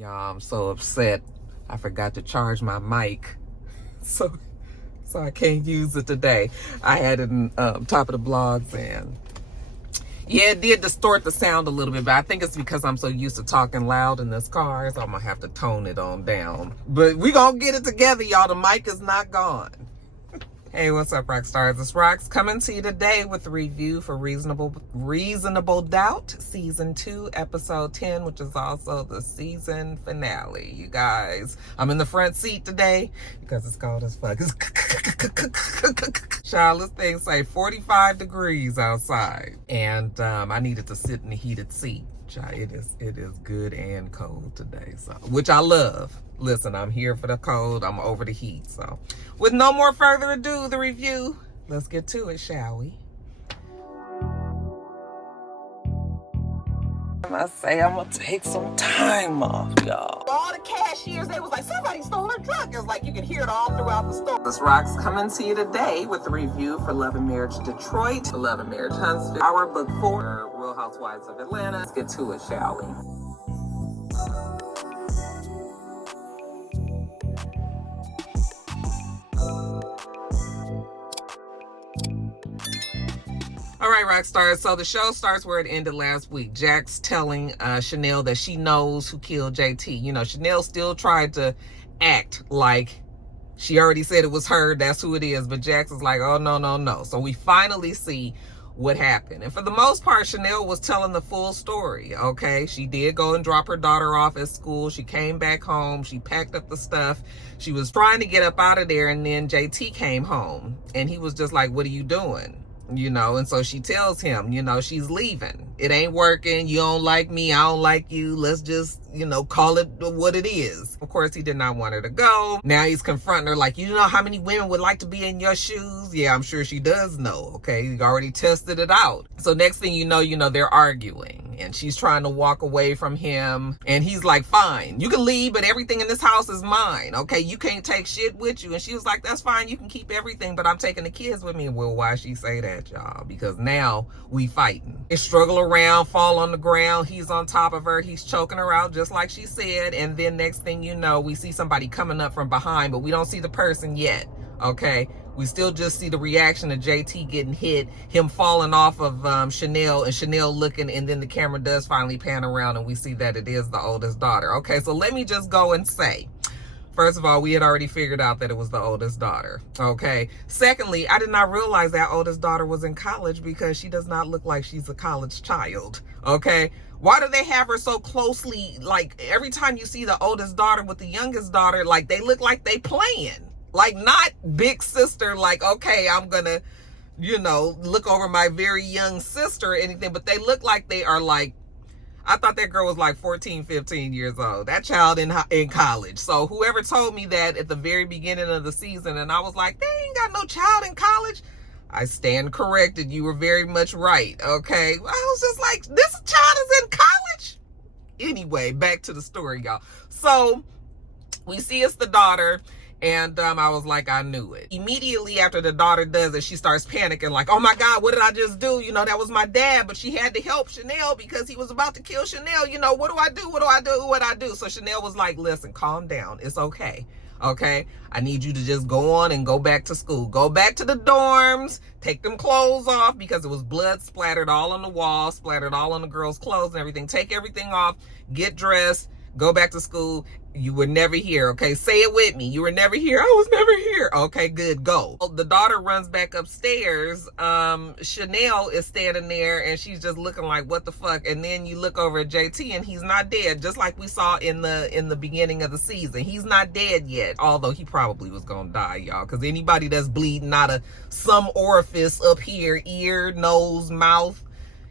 Y'all, I'm so upset. I forgot to charge my mic. So I can't use it today. I had it in top of the blogs, and yeah, it did distort the sound a little bit, but I think it's because I'm so used to talking loud in this car, so I'm gonna have to tone it on down. But we gonna get it together, y'all. The mic is not gone. Hey, what's up, Roxstars? It's Rox coming to you today with a review for Reasonable Doubt, Season 2, Episode 10, which is also the season finale. You guys, I'm in the front seat today because it's cold as fuck. Child, this thing say 45 degrees outside, and I needed to sit in the heated seat. Child, it is good and cold today, so which I love. Listen, I'm here for the cold. I'm over the heat. So with no more further ado, the review. Let's get to it, shall we? I say I'm gonna take some time off, y'all. All the cashiers, they was like, somebody stole her truck. It was like you could hear it all throughout the store. This Rox coming to you today with a review for Love and Marriage Detroit, Love and Marriage Huntsville, our book 4, Real Housewives of Atlanta. Let's get to it, shall we? All right, Roxstars. So the show starts where it ended last week. Jack's telling Chanel that she knows who killed JT. You know, Chanel still tried to act like she already said it was her. That's who it is. But Jax is like, oh, no. So we finally see what happened. And for the most part, Chanel was telling the full story, okay? She did go and drop her daughter off at school. She came back home. She packed up the stuff. She was trying to get up out of there, and then JT came home. And he was just like, what are you doing? You know, and so she tells him, you know, she's leaving. It ain't working. You don't like me. I don't like you. Let's just, you know, call it what it is. Of course, he did not want her to go. Now he's confronting her like, you know how many women would like to be in your shoes? Yeah, I'm sure she does know. Okay, you already tested it out. So next thing you know, they're arguing. And she's trying to walk away from him. And he's like, fine, you can leave, but everything in this house is mine. Okay, you can't take shit with you. And she was like, that's fine, you can keep everything, but I'm taking the kids with me. Well, why she say that, y'all? Because now we fighting. They struggle around, fall on the ground. He's on top of her. He's choking her out just like she said. And then next thing you know, we see somebody coming up from behind, but we don't see the person yet. Okay, we still just see the reaction of JT getting hit, him falling off of Chanel, and Chanel looking, and then the camera does finally pan around and we see that it is the oldest daughter. Okay, so let me just go and say, first of all, we had already figured out that it was the oldest daughter. Okay, secondly, I did not realize that oldest daughter was in college because she does not look like she's a college child. Okay, why do they have her so closely? Like every time you see the oldest daughter with the youngest daughter, like they look like they playing. Like not big sister, like, okay, I'm gonna, you know, look over my very young sister or anything, but they look like they are like, I thought that girl was like 14, 15 years old. That child in college. So whoever told me that at the very beginning of the season, and I was like, they ain't got no child in college. I stand corrected. You were very much right, okay? I was just like, this child is in college? Anyway, back to the story, y'all. So we see it's the daughter. And I was like, I knew it. Immediately after the daughter does it, she starts panicking like, oh my God, what did I just do? You know, that was my dad, but she had to help Chanel because he was about to kill Chanel. You know, what do I do? What do I do? What do I do? So Chanel was like, listen, calm down. It's okay. Okay? I need you to just go on and go back to school. Go back to the dorms, take them clothes off because it was blood splattered all on the wall, splattered all on the girls' clothes and everything. Take everything off, get dressed, go back to school. You were never here, okay? Say it with me. You were never here. I was never here. Okay, good, go. The daughter runs back upstairs. Chanel is standing there and she's just looking like, what the fuck? And then you look over at JT and he's not dead, just like we saw in the beginning of the season. He's not dead yet, although he probably was gonna die, y'all, because anybody that's bleeding out of some orifice up here, ear, nose, mouth,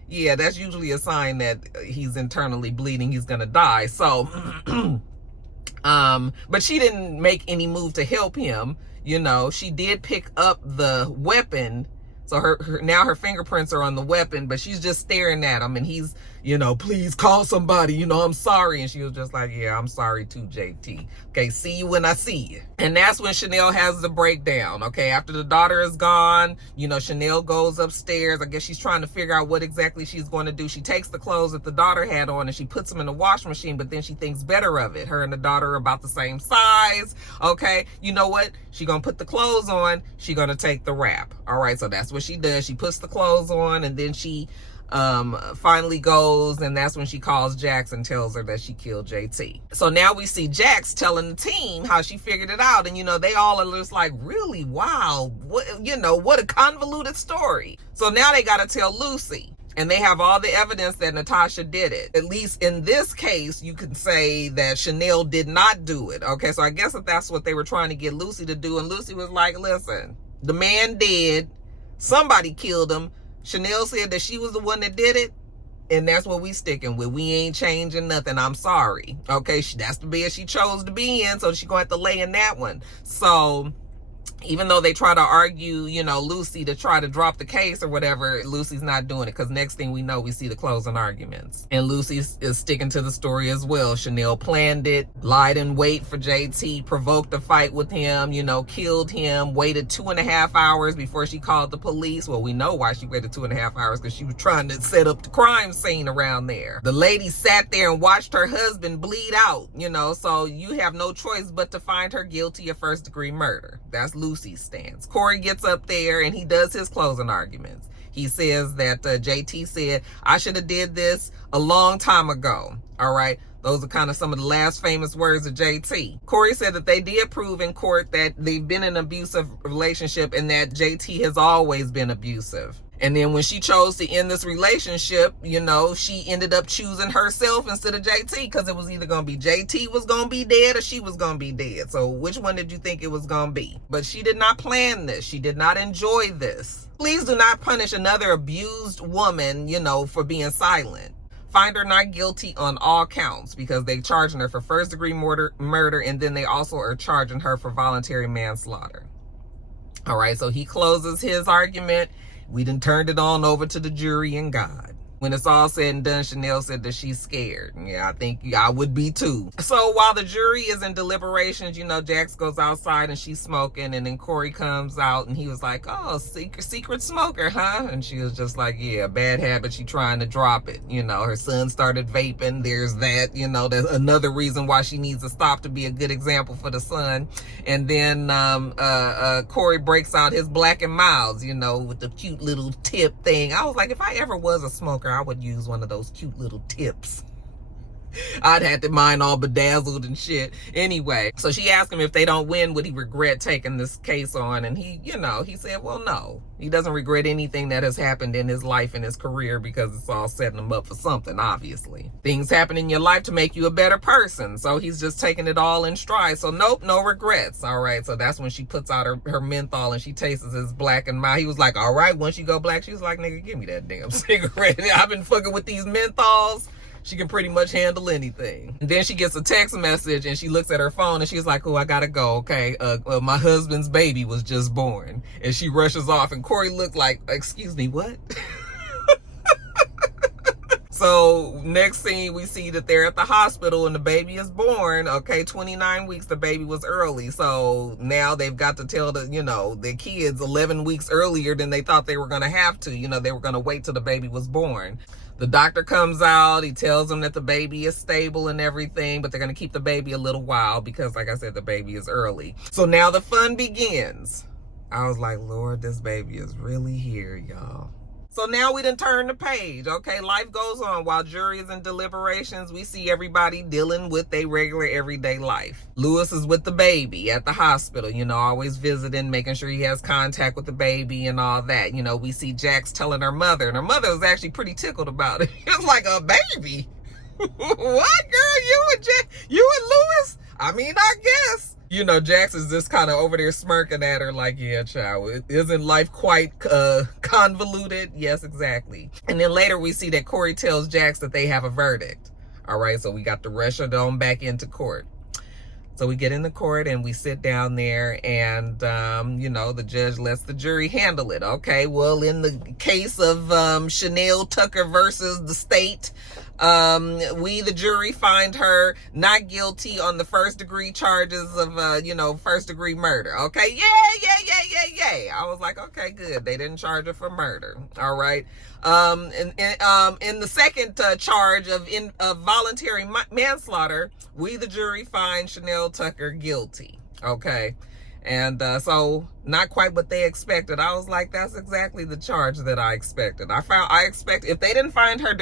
yeah, that's usually a sign that he's internally bleeding. He's gonna die. So but she didn't make any move to help him. You know, she did pick up the weapon. So now her fingerprints are on the weapon, but she's just staring at him and he's please call somebody, I'm sorry. And she was just like, yeah, I'm sorry too, JT. Okay, see you when I see you. And that's when Chanel has the breakdown. Okay, after the daughter is gone, Chanel goes upstairs. I guess she's trying to figure out what exactly she's going to do. She takes the clothes that the daughter had on and she puts them in the washing machine, but then she thinks better of it. Her and the daughter are about the same size. Okay, you know what? She gonna put the clothes on. She gonna take the rap. All right, so that's what she does. She puts the clothes on and then she finally goes, and that's when she calls Jax and tells her that she killed JT. So now we see Jax telling the team how she figured it out, and they all are just like, really? Wow, what a convoluted story. So now they gotta tell Lucy, and they have all the evidence that Natasha did it. At least in this case, you can say that Chanel did not do it. Okay, so I guess that that's what they were trying to get Lucy to do, and Lucy was like, listen, the man dead, somebody killed him. Chanel said that she was the one that did it, and that's what we sticking with. We ain't changing nothing. I'm sorry. Okay, that's the bed she chose to be in, so she gonna have to lay in that one. So even though they try to argue, Lucy to try to drop the case or whatever, Lucy's not doing it, because next thing we know, we see the closing arguments. And Lucy is sticking to the story as well. Chanel planned it, lied in wait for JT, provoked a fight with him, killed him, waited 2.5 hours before she called the police. Well, we know why she waited 2.5 hours, because she was trying to set up the crime scene around there. The lady sat there and watched her husband bleed out, so you have no choice but to find her guilty of first-degree murder. That's Lucy's stance. Corey gets up there and he does his closing arguments. He says that JT said, I should have did this a long time ago. All right. Those are kind of some of the last famous words of JT. Corey said that they did prove in court that they've been in an abusive relationship and that JT has always been abusive. And then when she chose to end this relationship, she ended up choosing herself instead of JT, because it was either going to be JT was going to be dead or she was going to be dead. So which one did you think it was going to be? But she did not plan this. She did not enjoy this. Please do not punish another abused woman, for being silent. Find her not guilty on all counts, because they're charging her for first-degree murder, and then they also are charging her for voluntary manslaughter. All right, so he closes his argument. We done turned it on over to the jury and God. When it's all said and done, Chanel said that she's scared. Yeah, I think I would be too. So while the jury is in deliberations, Jax goes outside and she's smoking, and then Corey comes out and he was like, oh, secret smoker, huh? And she was just like, yeah, bad habit. She trying to drop it. Her son started vaping. There's that, there's another reason why she needs to stop, to be a good example for the son. And then Corey breaks out his Black and Milds, with the cute little tip thing. I was like, if I ever was a smoker, I would use one of those cute little tips. I'd have to mine all bedazzled and shit. Anyway, so she asked him if they don't win, would he regret taking this case on? And he said, well, no. He doesn't regret anything that has happened in his life and his career, because it's all setting him up for something, obviously. Things happen in your life to make you a better person. So he's just taking it all in stride. So nope, no regrets. All right, so that's when she puts out her menthol and she tastes his Black and Mild. He was like, all right, once you go black, she was like, nigga, give me that damn cigarette. I've been fucking with these menthols. She can pretty much handle anything. And then she gets a text message and she looks at her phone and she's like, oh, I gotta go, okay? My husband's baby was just born. And she rushes off, and Corey looked like, excuse me, what? So next scene, we see that they're at the hospital and the baby is born. Okay, 29 weeks, the baby was early. So now they've got to tell the kids 11 weeks earlier than they thought they were gonna have to. They were gonna wait till the baby was born. The doctor comes out, he tells them that the baby is stable and everything, but they're going to keep the baby a little while because, like I said, the baby is early. So now the fun begins. I was like, Lord, this baby is really here, y'all. So now we done turn the page, okay? Life goes on. While jury is in deliberations, we see everybody dealing with their regular everyday life. Lewis is with the baby at the hospital, always visiting, making sure he has contact with the baby and all that. We see Jax telling her mother, and her mother was actually pretty tickled about it. It's like, a baby? What, girl? You and Lewis? I mean, I guess. Jax is just kind of over there smirking at her like, yeah, child, isn't life quite convoluted? Yes, exactly. And then later we see that Corey tells Jax that they have a verdict. All right, so we got to rush her on back into court. So we get into court and we sit down there, and you know, the judge lets the jury handle it. Okay, well, in the case of Chanel Tucker versus the state, we, the jury, find her not guilty on the first-degree charges of, you know, first-degree murder. Okay, yay. I was like, okay, good. They didn't charge her for murder. All right. In the second charge of voluntary manslaughter, we, the jury, find Chanel Tucker guilty. Okay. And so not quite what they expected. I was like, that's exactly the charge that I expected. I expect if they didn't find her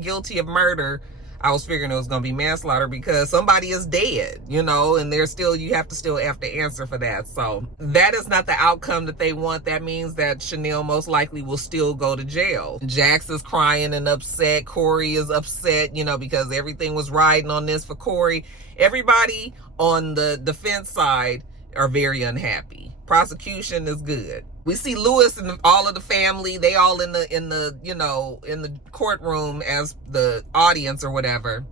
guilty of murder, I was figuring it was going to be manslaughter, because somebody is dead, you know, and there's still, you have to answer for that. So that is not the outcome that they want. That means that Chanel most likely will still go to jail. Jax is crying and upset. Corey is upset, you know, because everything was riding on this for Corey. Everybody on the defense side are very unhappy. Prosecution is good. We see Lewis and all of the family. They all in the you know, in the courtroom as the audience or whatever.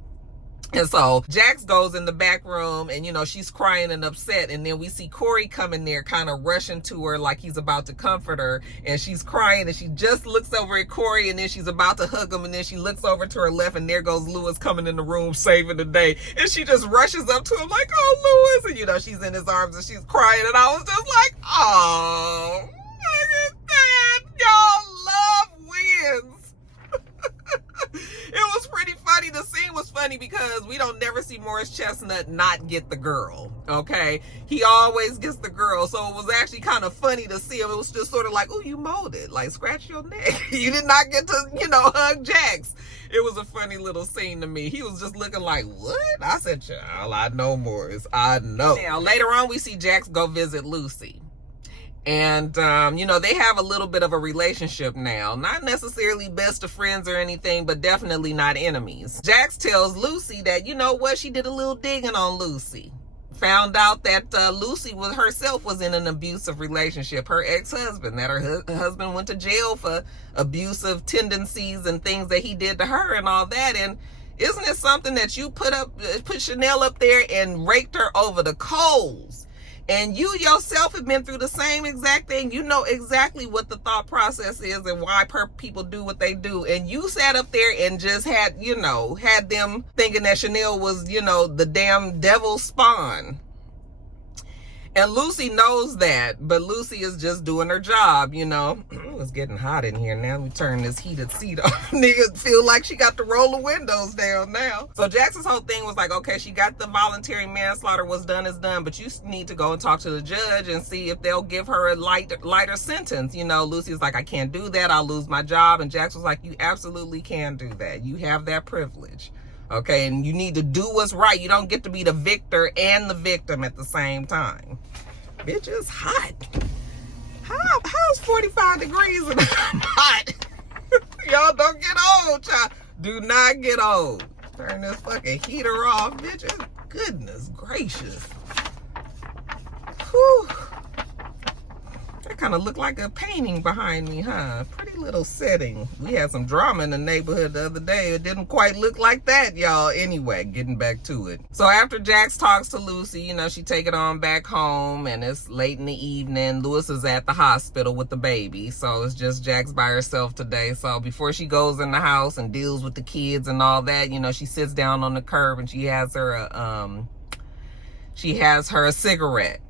And so Jax goes in the back room, and, you know, she's crying and upset. And then we see Corey come in there kind of rushing to her like he's about to comfort her. And she's crying, and she just looks over at Corey, and then she's about to hug him. And then she looks over to her left, and there goes Lewis coming in the room saving the day. And she just rushes up to him like, oh, Lewis. And, you know, she's in his arms and she's crying. And I was just like, oh, look at that. Y'all love wins. It was pretty funny. The scene was funny because we don't never see Morris Chestnut not get the girl. Okay, he always gets the girl, so it was actually kind of funny to see him. It was just sort of like, oh, you molded, like, scratch your neck. You did not get to, you know, hug Jax. It was a funny little scene to me. He was just looking like, what? I said, child, I know Morris, I know. Now later on we see Jax go visit Lucy. And, you know, they have a little bit of a relationship now. Not necessarily best of friends or anything, but definitely not enemies. Jax tells Lucy that, you know what, she did a little digging on Lucy. Found out that Lucy herself was in an abusive relationship. Her ex-husband, that her husband went to jail for abusive tendencies and things that he did to her and all that. And isn't it something that you put Chanel up there and raked her over the coals? And you yourself have been through the same exact thing. You know exactly what the thought process is and why people do what they do. And you sat up there and just had, you know, had them thinking that Chanel was, you know, the damn devil's spawn. And Lucy knows that, but Lucy is just doing her job, you know. It's getting hot in here now. Let me turn this heated seat off. Niggas feel like she got to roll the windows down now. So Jackson's whole thing was like, okay, she got the voluntary manslaughter. What's done is done, but you need to go and talk to the judge and see if they'll give her a lighter sentence. You know, Lucy's like, I can't do that. I'll lose my job. And Jax was like, you absolutely can do that. You have that privilege. Okay, and you need to do what's right. You don't get to be the victor and the victim at the same time. Bitch, it's hot. How's 45 degrees and I'm hot? Y'all don't get old, child. Do not get old. Turn this fucking heater off, bitches. Goodness gracious. Whew. That kind of looked like a painting behind me, huh? Pretty little setting. We had some drama in the neighborhood the other day. It didn't quite look like that, y'all. Anyway, getting back to it. So after Jax talks to Lucy, you know, she take it on back home, and it's late in the evening. Lewis is at the hospital with the baby, so it's just Jax by herself today. So before she goes in the house and deals with the kids and all that, you know, she sits down on the curb and she has her a cigarette.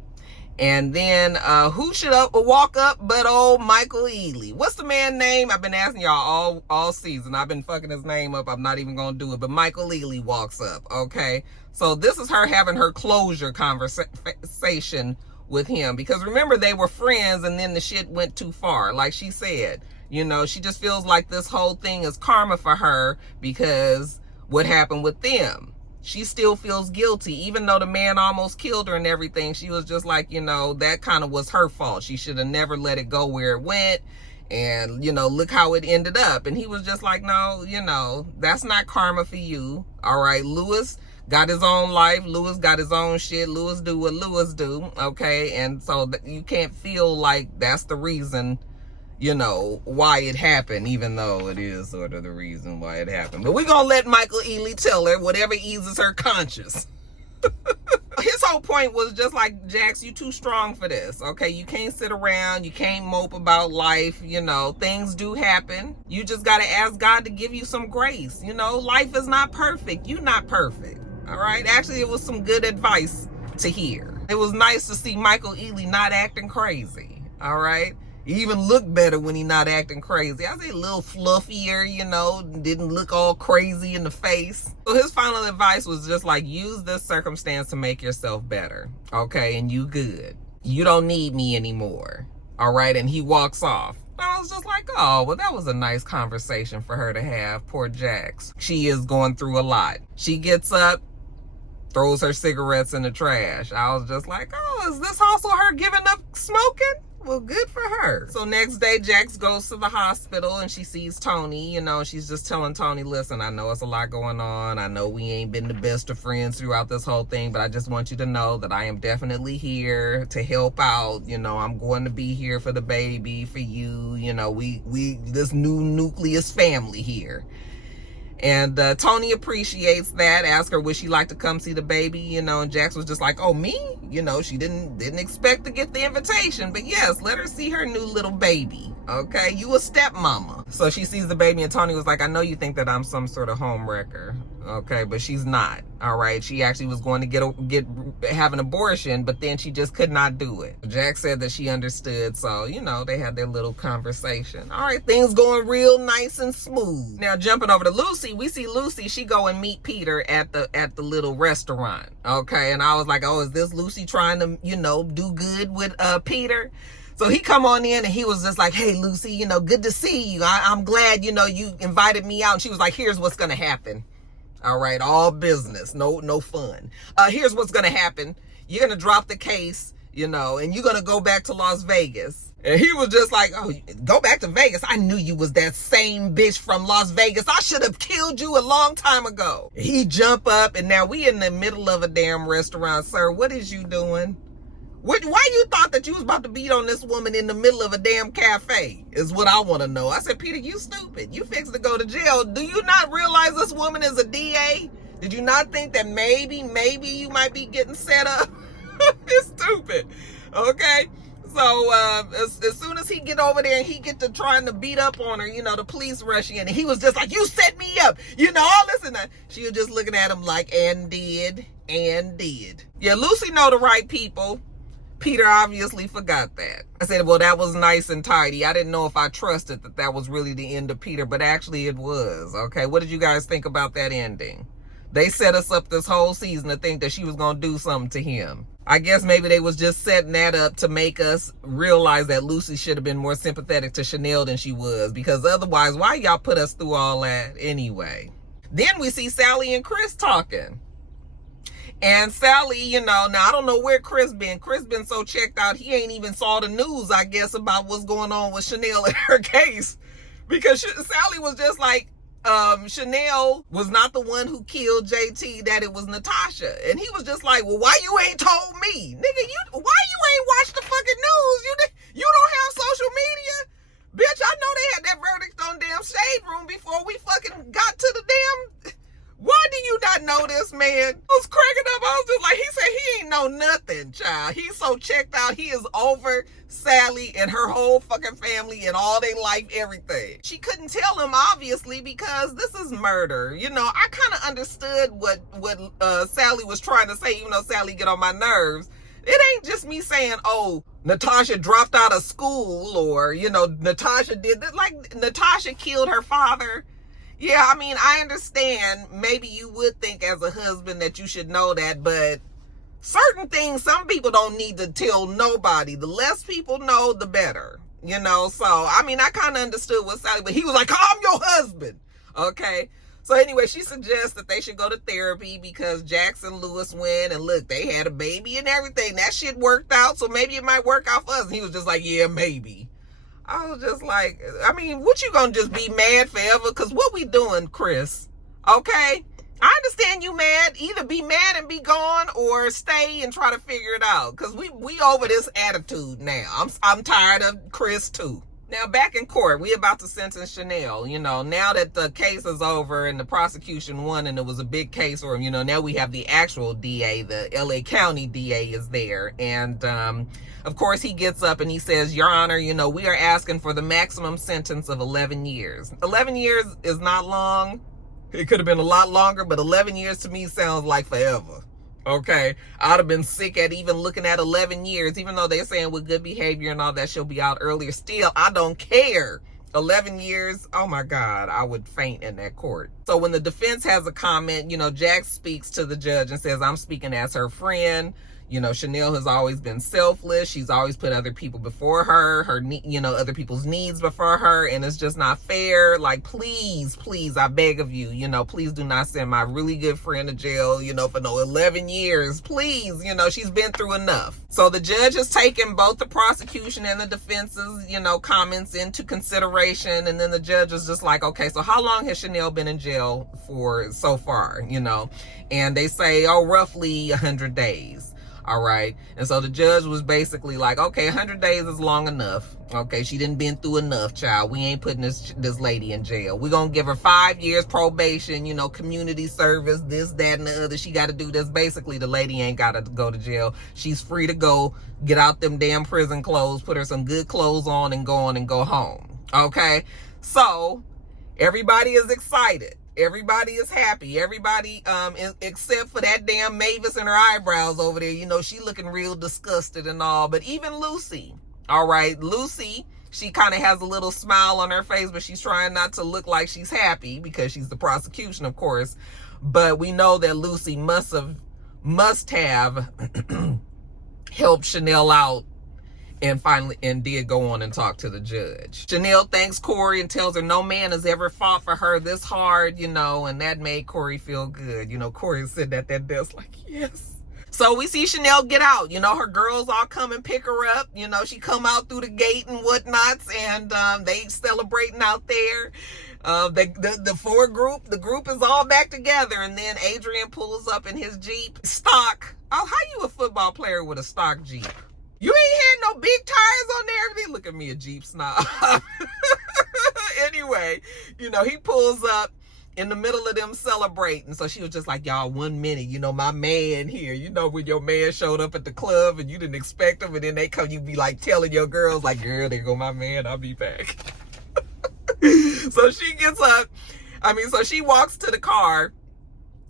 And then who should walk up but old Michael Ealy? What's the man's name? I've been asking y'all all season. I've been fucking his name up. I'm not even gonna do it. But Michael Ealy walks up, okay? So this is her having her closure conversation with him. Because remember, they were friends and then the shit went too far. Like she said, you know, she just feels like this whole thing is karma for her because what happened with them. She still feels guilty, even though the man almost killed her and everything. She was just like, you know, that kind of was her fault. She should have never let it go where it went. And, you know, look how it ended up. And he was just like, no, you know, that's not karma for you. All right, Lewis got his own life. Lewis got his own shit. Lewis do what Lewis do, okay? And so you can't feel like that's the reason, you know, why it happened, even though it is sort of the reason why it happened. But we're going to let Michael Ealy tell her whatever eases her conscience. His whole point was just like, Jax, you too strong for this, okay? You can't sit around, you can't mope about life, you know, things do happen. You just gotta ask God to give you some grace, you know? Life is not perfect, you're not perfect, all right? Actually, it was some good advice to hear. It was nice to see Michael Ealy not acting crazy, all right? He even looked better when he not acting crazy. I say a little fluffier, you know, didn't look all crazy in the face. So his final advice was just like, use this circumstance to make yourself better, okay? And you good. You don't need me anymore, all right? And he walks off. I was just like, oh, well, that was a nice conversation for her to have. Poor Jax. She is going through a lot. She gets up, throws her cigarettes in the trash. I was just like, oh, is this also her giving up smoking? Well, good for her. So next day, Jax goes to the hospital and she sees Tony, you know, she's just telling Tony, listen, I know it's a lot going on. I know we ain't been the best of friends throughout this whole thing, but I just want you to know that I am definitely here to help out. You know, I'm going to be here for the baby, for you. You know, we this new nucleus family here. And Tony appreciates that, asked her would she like to come see the baby, you know, and Jax was just like, oh, me? You know, she didn't expect to get the invitation, but yes, let her see her new little baby, okay? You a stepmama. So she sees the baby and Tony was like, I know you think that I'm some sort of home wrecker, okay, but she's not, all right? She actually was going to have an abortion, but then she just could not do it. Jax said that she understood, so, you know, they had their little conversation. All right, things going real nice and smooth. Now, jumping over to Lucy, we see Lucy, she go and meet Peter at the little restaurant, okay? And I was like, oh, is this Lucy trying to, you know, do good with Peter? So he come on in and he was just like, hey, Lucy, you know, good to see you. I'm glad, you know, you invited me out. And she was like, here's what's going to happen. All right, all business, no fun. Here's what's going to happen. You're going to drop the case, you know, and you're going to go back to Las Vegas. And he was just like, oh, go back to Vegas? I knew you was that same bitch from Las Vegas. I should have killed you a long time ago. He jump up, and now we in the middle of a damn restaurant. Sir, what is you doing? Why you thought that you was about to beat on this woman in the middle of a damn cafe is what I want to know. I said, Peter, you stupid. You fixed to go to jail. Do you not realize this woman is a DA? Did you not think that maybe you might be getting set up? It's stupid, okay? So as soon as he get over there and he get to trying to beat up on her, you know, the police rush in and he was just like, you set me up, you know, all this and that. She was just looking at him like, and did. Yeah, Lucy know the right people. Peter obviously forgot that. I said, well, that was nice and tidy. I didn't know if I trusted that was really the end of Peter, but actually it was, okay? What did you guys think about that ending? They set us up this whole season to think that she was going to do something to him. I guess maybe they was just setting that up to make us realize that Lucy should have been more sympathetic to Chanel than she was, because otherwise, why y'all put us through all that anyway? Then we see Sally and Chris talking. And Sally, you know, now I don't know where Chris been. Chris been so checked out, he ain't even saw the news, I guess, about what's going on with Chanel and her case. Because Sally was just like, Chanel was not the one who killed JT, that it was Natasha. And he was just like, well, why you ain't told me? Nigga, why you ain't watched the fucking news? You don't have social media? Bitch, I know they had that verdict on damn Shade Room before we fucking got to the damn... Why do you not know this, man? I was cracking up. I was just like, he said he ain't know nothing, child. He's so checked out. He is over Sally and her whole fucking family and all their life, everything. She couldn't tell him, obviously, because this is murder. You know, I kind of understood what Sally was trying to say, even though Sally get on my nerves. It ain't just me saying, oh, Natasha dropped out of school, or, you know, Natasha did this. Like, Natasha killed her father. Yeah, I mean, I understand. Maybe you would think as a husband that you should know that, but certain things, some people don't need to tell nobody. The less people know, the better, you know? So, I mean, I kind of understood what Sally, but he was like, I'm your husband, okay? So anyway, she suggests that they should go to therapy because Jax and Lewis went, and look, they had a baby and everything. That shit worked out, so maybe it might work out for us. And he was just like, yeah, maybe. I was just like, I mean, what you gonna just be mad forever? Because what we doing, Chris? Okay? I understand you mad. Either be mad and be gone or stay and try to figure it out. Because we over this attitude now. I'm tired of Chris too. Now, back in court, we about to sentence Chanel. You know, now that the case is over and the prosecution won and it was a big case for him, you know, now we have the actual DA, the LA County DA is there. And, of course, he gets up and he says, Your Honor, you know, we are asking for the maximum sentence of 11 years. 11 years is not long. It could have been a lot longer, but 11 years to me sounds like forever. Okay, I'd have been sick at even looking at 11 years, even though they're saying with good behavior and all that she'll be out earlier. Still, I don't care. 11 years, oh my God, I would faint in that court. So when the defense has a comment, you know, Jax speaks to the judge and says, I'm speaking as her friend. You know, Chanel has always been selfless. She's always put other people before her, you know, other people's needs before her. And it's just not fair. Like, please, please, I beg of you, you know, please do not send my really good friend to jail, you know, for no 11 years. Please, you know, she's been through enough. So the judge has taken both the prosecution and the defense's, you know, comments into consideration. And then the judge is just like, okay, so how long has Chanel been in jail for so far, you know? And they say, oh, roughly 100 days. All right. And so the judge was basically like, okay, 100 days is long enough. Okay, she didn't been through enough, child. We ain't putting this lady in jail. We're going to give her 5 years probation, you know, community service, this, that, and the other. She got to do this. Basically, the lady ain't got to go to jail. She's free to go, get out them damn prison clothes, put her some good clothes on and go home. Okay. So everybody is excited. Everybody is happy. Everybody, except for that damn Mavis and her eyebrows over there. You know, she looking real disgusted and all. But even Lucy, all right, Lucy, she kind of has a little smile on her face, but she's trying not to look like she's happy because she's the prosecution, of course. But we know that Lucy must have helped Chanel out and did go on and talk to the judge. Chanel thanks Corey and tells her no man has ever fought for her this hard, you know, and that made Corey feel good. You know, Corey sitting at that desk like, yes. So we see Chanel get out. You know, her girls all come and pick her up. You know, she come out through the gate and whatnots, and they celebrating out there. The group is all back together, and then Adrian pulls up in his Jeep. Stock. Oh, how you a football player with a stock Jeep? You ain't had no big tires on there. They look at me, a Jeep snob. Anyway, you know, he pulls up in the middle of them celebrating. So she was just like, y'all, 1 minute, you know, my man here. You know, when your man showed up at the club and you didn't expect him, and then they come, you be like telling your girls, like, girl, there go my man, I'll be back. So she gets up. So she walks to the car.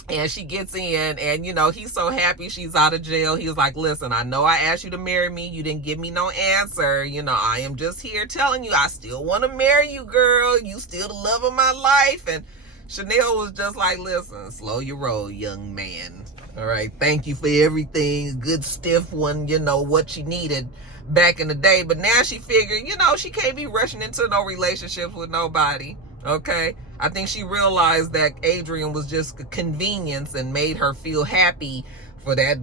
And she gets in, and, you know, he's so happy she's out of jail. He was like, listen, I know I asked you to marry me. You didn't give me no answer. You know, I am just here telling you I still want to marry you, girl. You still the love of my life. And Chanel was just like, listen, slow your roll, young man. All right, thank you for everything. Good stiff one, you know, what she needed back in the day. But now she figured, you know, she can't be rushing into no relationships with nobody. Okay, I think she realized that Adrian was just a convenience and made her feel happy for that,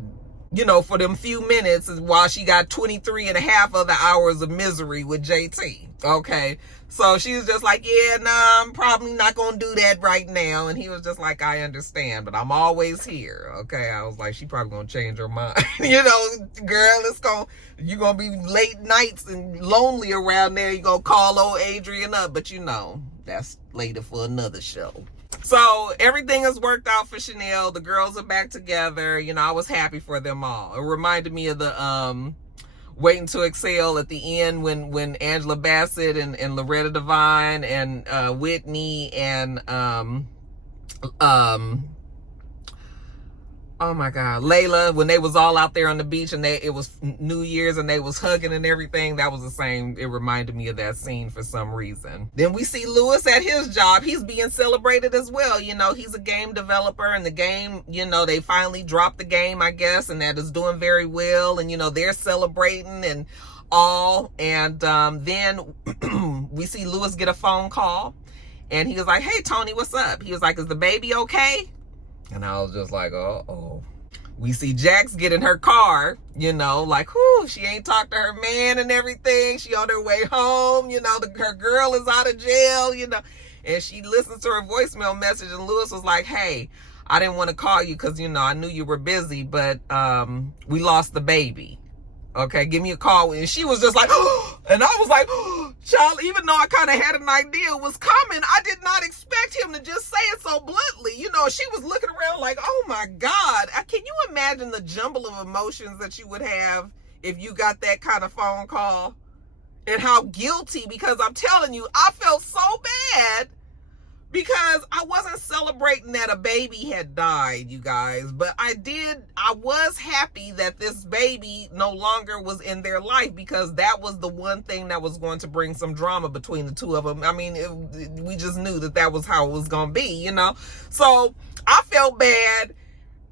you know, for them few minutes while she got 23 and a half other hours of misery with JT. Okay, so she was just like, yeah, nah, I'm probably not gonna do that right now. And he was just like, I understand, but I'm always here. Okay, I was like, she probably gonna change her mind. You know, girl, you're gonna be late nights and lonely around there. You're gonna call old Adrian up, but you know, that's later for another show. So everything has worked out for Chanel. The girls are back together. You know, I was happy for them all. It reminded me of the Waiting to Exhale at the end when Angela Bassett and Loretta Devine and Whitney and oh my God, Layla, when they was all out there on the beach and it was New Year's and they was hugging and everything, that was the same. It reminded me of that scene for some reason. Then we see Lewis at his job. He's being celebrated as well. You know, he's a game developer, and the game, you know, they finally dropped the game, I guess, and that is doing very well. And, you know, they're celebrating and all. And then we see Lewis get a phone call, and he was like, hey, Tony, what's up? He was like, is the baby okay? And I was just like, uh-oh. We see Jax get in her car, you know, like, whoo, she ain't talked to her man and everything. She on her way home, you know, her girl is out of jail, you know. And she listens to her voicemail message, and Lewis was like, hey, I didn't want to call you because, you know, I knew you were busy, but we lost the baby. Okay, give me a call. And she was just like, oh, And I was like, oh, child, even though I kind of had an idea it was coming, I did not expect him to just say it so bluntly. You know, she was looking around like, oh my God. Can you imagine the jumble of emotions that you would have if you got that kind of phone call? And how guilty, because I'm telling you, I felt so bad because I wasn't celebrating that a baby had died, you guys. But I was happy that this baby no longer was in their life, because that was the one thing that was going to bring some drama between the two of them. I mean, we just knew that was how it was going to be, you know. So I felt bad,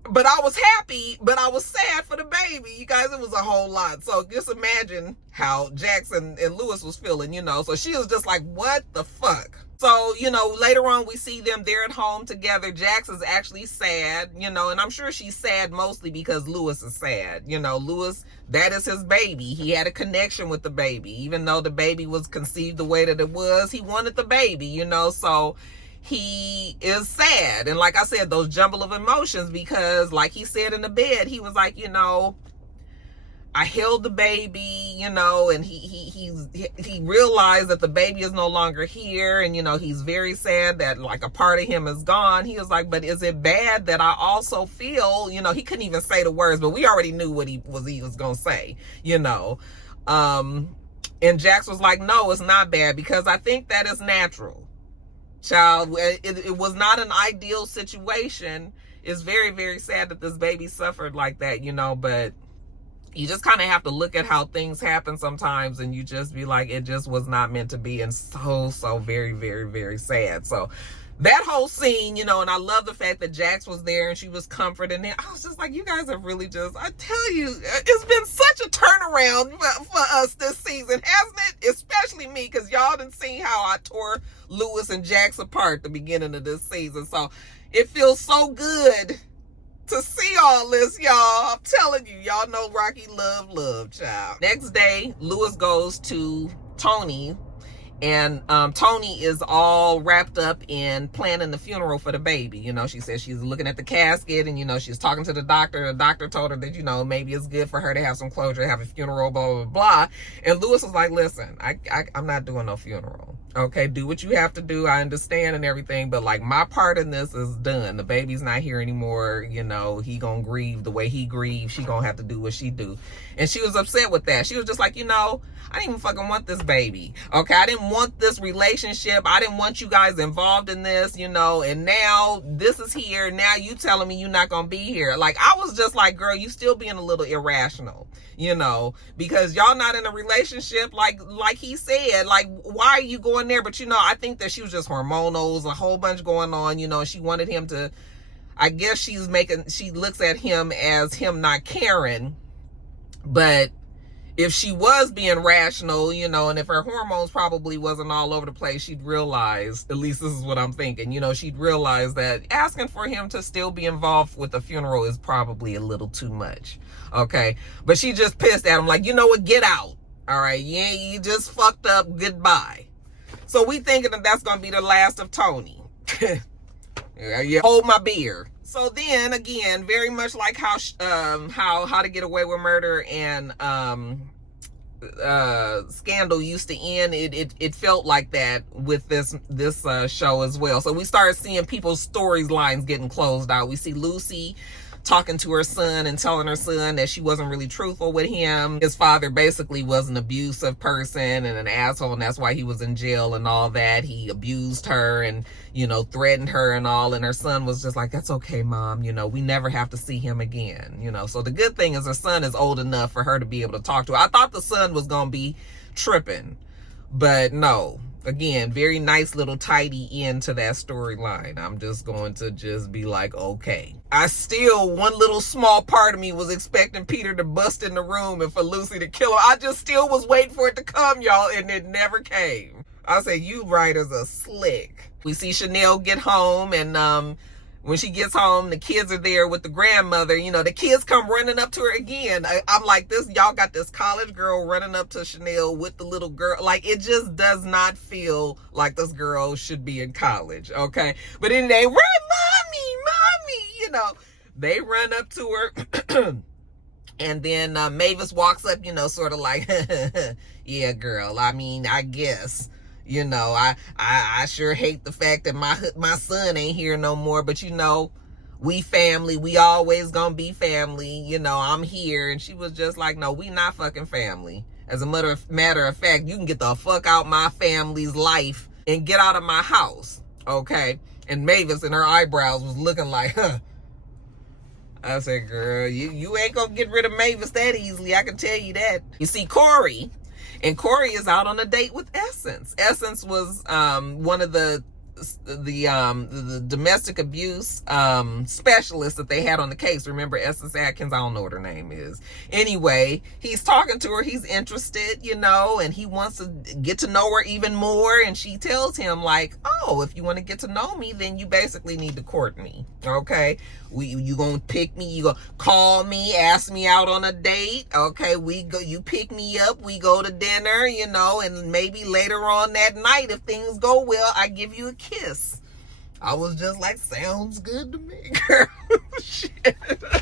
but I was happy, but I was sad for the baby. You guys, it was a whole lot. So just imagine how Jackson and Lewis was feeling, you know. So she was just like, what the fuck? So, you know, later on we see them, they're at home together. Jax is actually sad, you know, and I'm sure she's sad mostly because Lewis is sad. You know, Lewis, that is his baby. He had a connection with the baby. Even though the baby was conceived the way that it was, he wanted the baby, you know, so he is sad. And like I said, those jumble of emotions, because like he said in the bed, he was like, you know, I held the baby, you know, and he realized that the baby is no longer here. And, you know, he's very sad that like a part of him is gone. He was like, but is it bad that I also feel, you know, he couldn't even say the words, but we already knew what he was going to say, you know. And Jax was like, no, it's not bad, because I think that is natural. Child, it was not an ideal situation. It's very, very sad that this baby suffered like that, you know, but you just kind of have to look at how things happen sometimes, and you just be like, it just was not meant to be. And so very, very, very sad. So that whole scene, you know, and I love the fact that Jax was there and she was comforting him. I was just like, you guys have really just, I tell you, it's been such a turnaround for us this season, hasn't it? Especially me, because y'all done seen how I tore Lewis and Jax apart at the beginning of this season. So it feels so good to see all this, y'all. I'm telling you, y'all know Rocky love, child. Next day, Lewis goes to Tony, and Tony is all wrapped up in planning the funeral for the baby. You know, she says she's looking at the casket, and, you know, she's talking to the doctor. The doctor told her that, you know, maybe it's good for her to have some closure, have a funeral, blah, blah, blah. And Lewis was like, listen, I'm not doing no funeral. Okay, do what you have to do. I understand and everything, but like my part in this is done. The baby's not here anymore. You know, he gonna grieve the way he grieves. She gonna have to do what she do. And she was upset with that. She was just like, you know, I didn't even fucking want this baby. Okay, I didn't want this relationship. I didn't want you guys involved in this, you know, and now this is here. Now you telling me you're not gonna be here. Like, I was just like, girl, you still being a little irrational, you know, because y'all not in a relationship like he said. Like, why are you going there? But, you know, I think that she was just hormonals, a whole bunch going on, you know. She wanted him to, I guess she looks at him as him not caring. But if she was being rational, you know, and if her hormones probably wasn't all over the place, she'd realize, at least this is what I'm thinking, you know, she'd realize that asking for him to still be involved with the funeral is probably a little too much. Okay. But she just pissed at him like, you know what, get out. All right. Yeah, you just fucked up. Goodbye. So we thinking that that's going to be the last of Tony. Yeah, hold my beer. So then again, very much like how to Get Away with Murder and Scandal used to end, it felt like that with this show as well. So we started seeing people's storylines getting closed out. We see Lucy talking to her son and telling her son that she wasn't really truthful with him. His father basically was an abusive person and an asshole, and that's why he was in jail and all that. He abused her and, you know, threatened her and all, and her son was just like, that's okay, Mom, you know, we never have to see him again, you know. So the good thing is her son is old enough for her to be able to talk to her. I thought the son was gonna be tripping, but no. Again, very nice little tidy end to that storyline. I'm just going to just be like, okay. I still, one little small part of me was expecting Peter to bust in the room and for Lucy to kill her. I just still was waiting for it to come, y'all, and it never came. I say, you writers are slick. We see Chanel get home, and when she gets home, the kids are there with the grandmother. You know, the kids come running up to her again. I'm like, this, y'all got this college girl running up to Chanel with the little girl. Like, it just does not feel like this girl should be in college, okay? But then they run, mommy, you know. They run up to her. And then Mavis walks up, sort of like, yeah, girl, I mean, I guess, I sure hate the fact that my son ain't here no more, but we family, we always gonna be family, I'm here. And she was just like, no, we not fucking family. As a matter of fact, you can get the fuck out my family's life and get out of my house, okay? And Mavis and her eyebrows was looking like, huh. I said, girl, you ain't gonna get rid of Mavis that easily. I can tell you that. You see Corey, and Corey is out on a date with Essence. Essence was one of the domestic abuse specialists that they had on the case. Remember Essence Atkins? I don't know what her name is. Anyway, he's talking to her. He's interested, and he wants to get to know her even more. And she tells him like, oh, if you want to get to know me, then you basically need to court me. Okay, you gonna pick me, you gonna call me, ask me out on a date. Okay, you pick me up, we go to dinner, and maybe later on that night, if things go well, I give you a kiss. I was just like, sounds good to me, girl. Shit.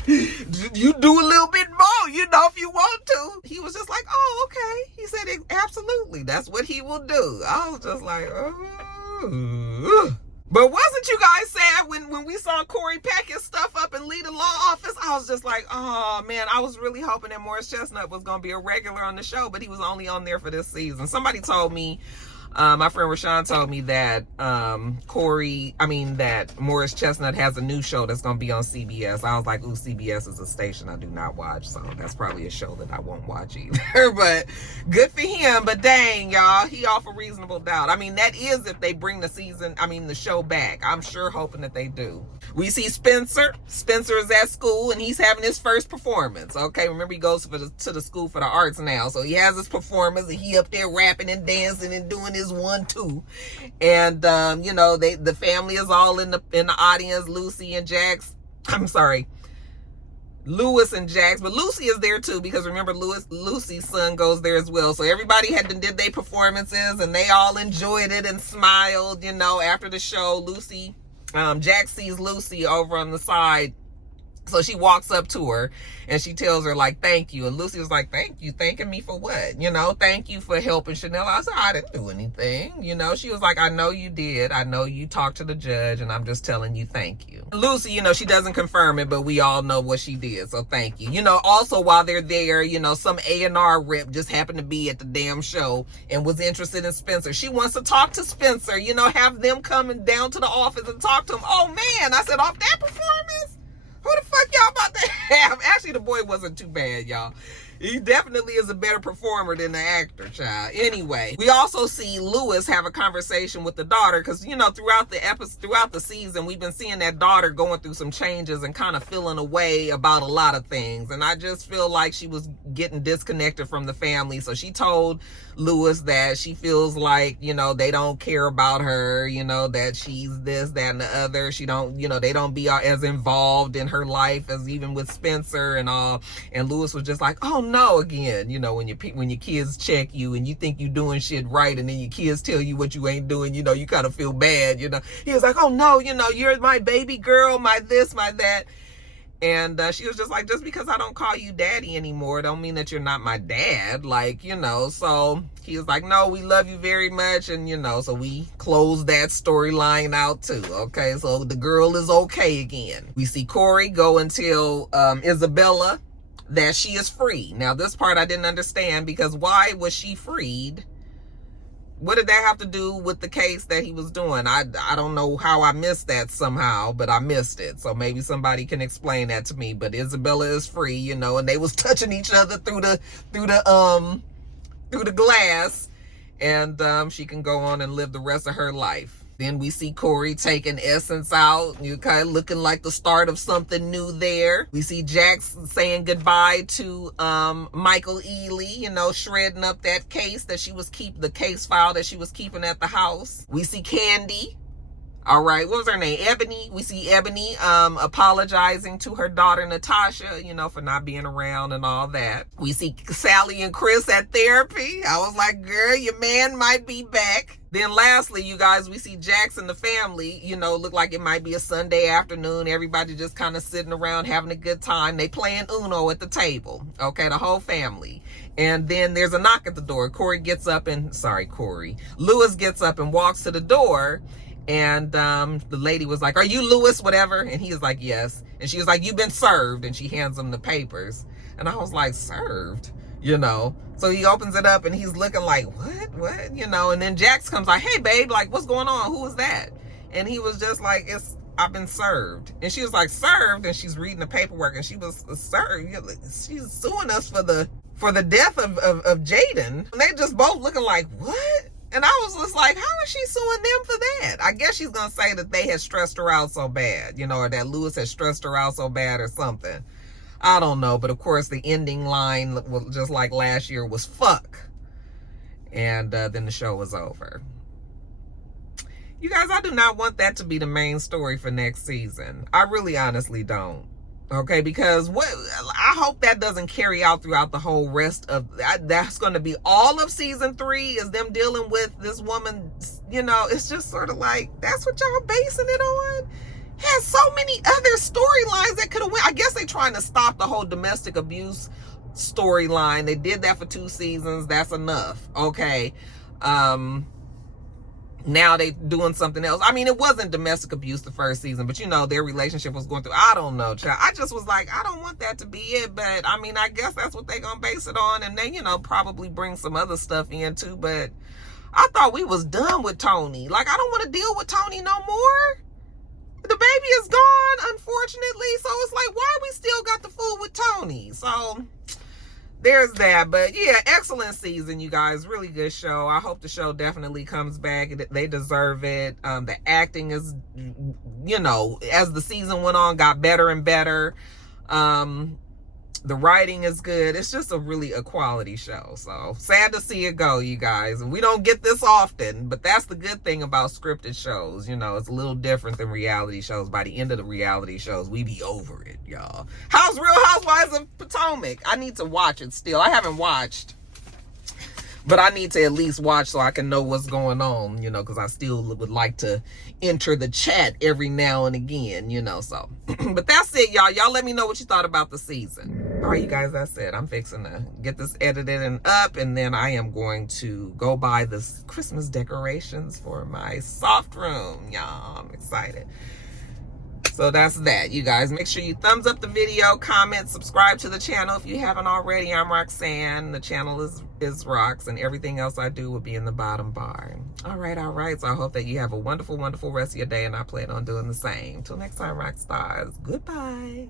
You do a little bit more, if you want to. He was just like, oh, okay. He said, absolutely, that's what he will do. I was just like, oh. But wasn't you guys sad when we saw Corey pack his stuff up and leave the law office? I was just like, oh man, I was really hoping that Morris Chestnut was going to be a regular on the show, but he was only on there for this season. Somebody told me, my friend Rashawn told me that that Morris Chestnut has a new show that's going to be on CBS. I was like, ooh, CBS is a station I do not watch, so that's probably a show that I won't watch either. But good for him. But dang, y'all, he off a reasonable doubt. I mean, that is if they bring the show back. I'm sure hoping that they do. We see Spencer. Spencer is at school and he's having his first performance. Okay, remember he goes to the school for the arts now, so he has his performance and he up there rapping and dancing and doing his 1-2. And the family is all in the audience. Lucy and Jax. I'm sorry, Lewis and Jax, but Lucy is there too, because remember Lucy's son goes there as well. So everybody did their performances and they all enjoyed it and smiled. After the show, Jax sees Lucy over on the side. So she walks up to her and she tells her like, thank you. And Lucy was like, thank you. Thanking me for what? Thank you for helping Chanel. I said, I didn't do anything. She was like, I know you did. I know you talked to the judge and I'm just telling you thank you. Lucy, she doesn't confirm it, but we all know what she did. So thank you. Also while they're there, some A&R rep just happened to be at the damn show and was interested in Spencer. She wants to talk to Spencer, have them coming down to the office and talk to him. Oh man, I said, off that performance? Who the fuck y'all about to have? Actually, the boy wasn't too bad, y'all. He definitely is a better performer than the actor, child. Anyway, we also see Lewis have a conversation with the daughter because, throughout the season, we've been seeing that daughter going through some changes and kind of feeling away about a lot of things. And I just feel like she was getting disconnected from the family. So she told Lewis that she feels like, they don't care about her, that she's this, that, and the other. She don't, they don't be as involved in her life as even with Spencer and all. And Lewis was just like, oh, no, again, when your kids check you and you think you doing shit right and then your kids tell you what you ain't doing, you kind of feel bad, He was like, oh no, you're my baby girl, my this, my that. And she was just like, just because I don't call you daddy anymore don't mean that you're not my dad, so he was like, no, we love you very much. And so we closed that storyline out too. Okay, so the girl is okay again. We see Corey go and tell Isabella that she is free. Now this part I didn't understand, because why was she freed? What did that have to do with the case that he was doing? I don't know how I missed that somehow, but I missed it. So maybe somebody can explain that to me. But Isabella is free, and they was touching each other through the glass, and she can go on and live the rest of her life. Then we see Corey taking Essence out. You kind of looking like the start of something new there. We see Jax saying goodbye to Michael Ealy, shredding up that case that the case file that she was keeping at the house. We see Candy. All right, what was her name? Ebony. We see Ebony apologizing to her daughter Natasha, you know, for not being around and all that. We see Sally and Chris at therapy. I was like, girl, your man might be back. Then lastly, you guys, we see Jax and the family, you know, look like it might be a Sunday afternoon. Everybody just kind of sitting around having a good time. They playing Uno at the table. Okay, the whole family. And then there's a knock at the door. Lewis gets up and walks to the door. And the lady was like, are you Lewis, whatever? And he was like, yes. And she was like, you've been served. And she hands him the papers. And I was like, served? You know? So he opens it up and he's looking like, what? You know? And then Jax comes like, hey, babe, like, what's going on? Who is that? And he was just like, I've been served. And she was like, served? And she's reading the paperwork and she was served. She's suing us for the death of Jaden. And they just both looking like, what? And I was just like, how is she suing them for that? I guess she's going to say that they had stressed her out so bad, you know, or that Lewis had stressed her out so bad or something. I don't know. But of course, the ending line, just like last year, was fuck. And then the show was over. You guys, I do not want that to be the main story for next season. I really honestly don't. Okay, because I hope that doesn't carry out throughout the whole rest of that's going to be all of season 3 is them dealing with this woman. You know, it's just sort of like, that's what y'all basing it on. Has so many other storylines that could have went. I guess they trying to stop the whole domestic abuse storyline. They did that for 2 seasons. That's enough. Okay. Now they doing something else. I mean, it wasn't domestic abuse the first season, but you know, their relationship was going through, I don't know, child. I just was like, I don't want that to be it, but I mean, I guess that's what they gonna base it on, and then, you know, probably bring some other stuff in too, but I thought we was done with Tony. Like, I don't want to deal with Tony no more. The baby is gone, unfortunately, so it's like, why we still got the fool with Tony? So there's that. But yeah, excellent season, you guys. Really good show. I hope the show definitely comes back. They deserve it. The acting is, you know, as the season went on, got better and better. The writing is good. It's just a quality show. So sad to see it go, you guys. And we don't get this often, but that's the good thing about scripted shows. You know, it's a little different than reality shows. By the end of the reality shows, we be over it, y'all. How's Real Housewives of Potomac? I need to watch it still. I haven't watched, but I need to at least watch so I can know what's going on, you know, because I still would like to enter the chat every now and again, you know, so. But that's it, y'all. Y'all let me know what you thought about the season. All right, you guys, that's it. I'm fixing to get this edited and up, and then I am going to go buy this Christmas decorations for my soft room, y'all. I'm excited. So that's that, you guys. Make sure you thumbs up the video, comment, subscribe to the channel if you haven't already. I'm Roxanne. The channel is Rox, and everything else I do will be in the bottom bar. All right. So I hope that you have a wonderful, wonderful rest of your day, and I plan on doing the same. Till next time, Roxstars. Goodbye.